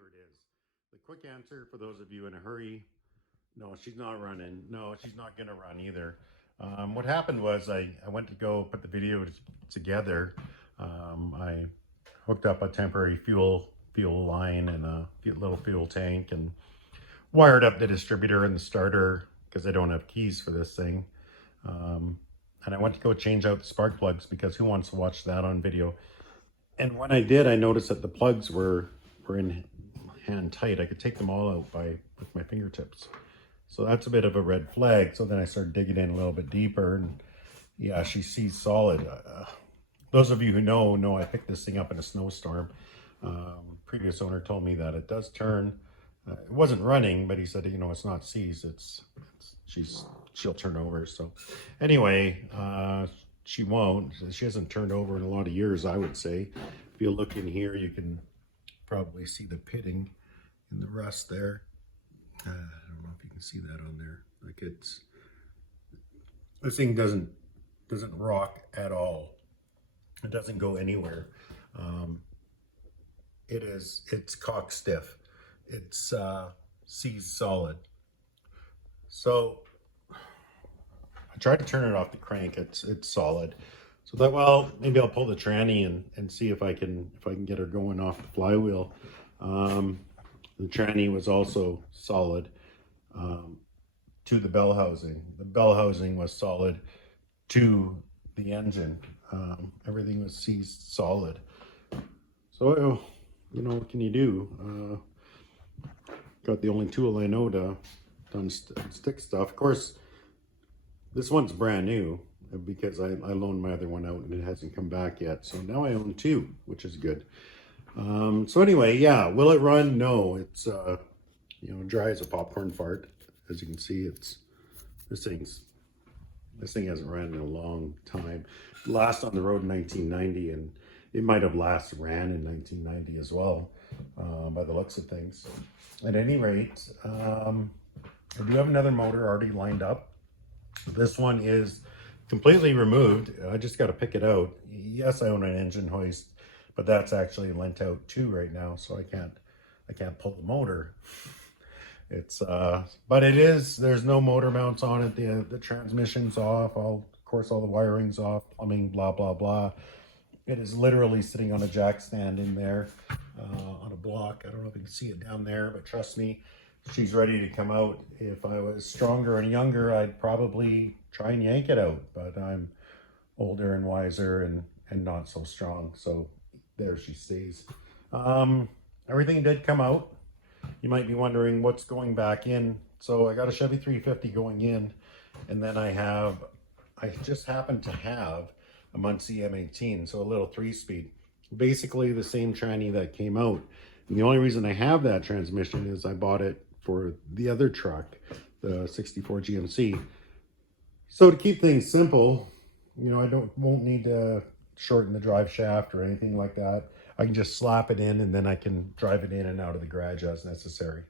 here it is. The quick answer for those of you in a hurry, no, she's not running. No, she's not going to run either. What happened was I went to go put the video together. I hooked up a temporary fuel line and a little fuel tank and wired up the distributor and the starter because I don't have keys for this thing. And I went to go change out the spark plugs because who wants to watch that on video? And when I did, I noticed that the plugs were in hand tight. I could take them all out with my fingertips. So that's a bit of a red flag. So then I started digging in a little bit deeper, and yeah, she sees solid. Those of you who know I picked this thing up in a snowstorm. Previous owner told me that it does turn. It wasn't running, but he said, you know, it's not seized. She'll turn over. So anyway, she won't. She hasn't turned over in a lot of years, I would say. If you look in here, you can probably see the pitting in the rust there. I don't know if you can see that on there. Like this thing doesn't rock at all. It doesn't go anywhere. It's cock stiff. It's seized solid. So I tried to turn it off the crank. It's solid. So that, well, maybe I'll pull the tranny and see if I can get her going off the flywheel. The tranny was also solid to the bell housing. The bell housing was solid to the engine. Everything was seized solid. So, you know, what can you do? Got the only tool I know to stick stuff. Of course, this one's brand new because I loaned my other one out and it hasn't come back yet. So now I own two, which is good. So anyway, yeah, will it run? No, it's you know, dry as a popcorn fart. As you can see, this thing hasn't ran in a long time. Last on the road in 1990, and it might have last ran in 1990 as well, by the looks of things. At any rate, I do have another motor already lined up. This one is completely removed. I just got to pick it out. Yes, I own an engine hoist, but that's actually lent out too right now, so I can't pull the motor. It's but it is, there's no motor mounts on it. The transmission's off. Of course, all the wiring's off, plumbing, blah blah blah. It is literally sitting on a jack stand in there, on a block. I don't know if you can see it down there, but trust me, she's ready to come out. If I was stronger and younger, I'd probably try and yank it out, but I'm older and wiser and not so strong. So there she stays. Everything did come out. You might be wondering what's going back in. So I got a Chevy 350 going in, and then I just happen to have a Muncie M18, so a little 3-speed. Basically the same tranny that came out. And the only reason I have that transmission is I bought it for the other truck, the 64 GMC. So to keep things simple, you know, I won't need to shorten the drive shaft or anything like that. I can just slap it in and then I can drive it in and out of the garage as necessary.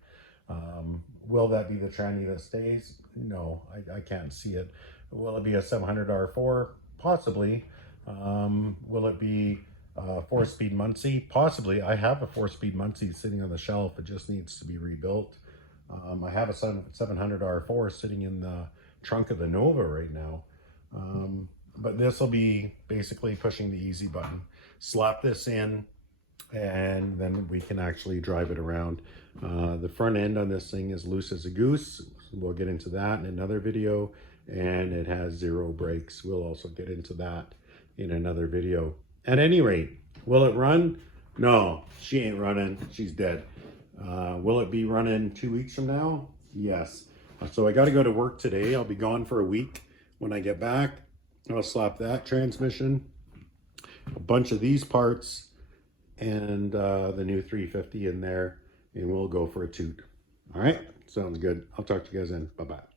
Will that be the tranny that stays? No, I can't see it. Will it be a 700R4? Possibly. Will it be a 4-speed Muncie? Possibly. I have a 4-speed Muncie sitting on the shelf. It just needs to be rebuilt. I have a 700R4 sitting in the trunk of the Nova right now. But this will be basically pushing the easy button. Slap this in, and then we can actually drive it around. The front end on this thing is loose as a goose. We'll get into that in another video. And it has 0 brakes. We'll also get into that in another video. At any rate, will it run? No, she ain't running. She's dead. Will it be running 2 weeks from now? Yes. So I got to go to work today. I'll be gone for a week. When I get back, I'll slap that transmission, a bunch of these parts, and the new 350 in there, and we'll go for a toot. All right, sounds good. I'll talk to you guys then. Bye-bye.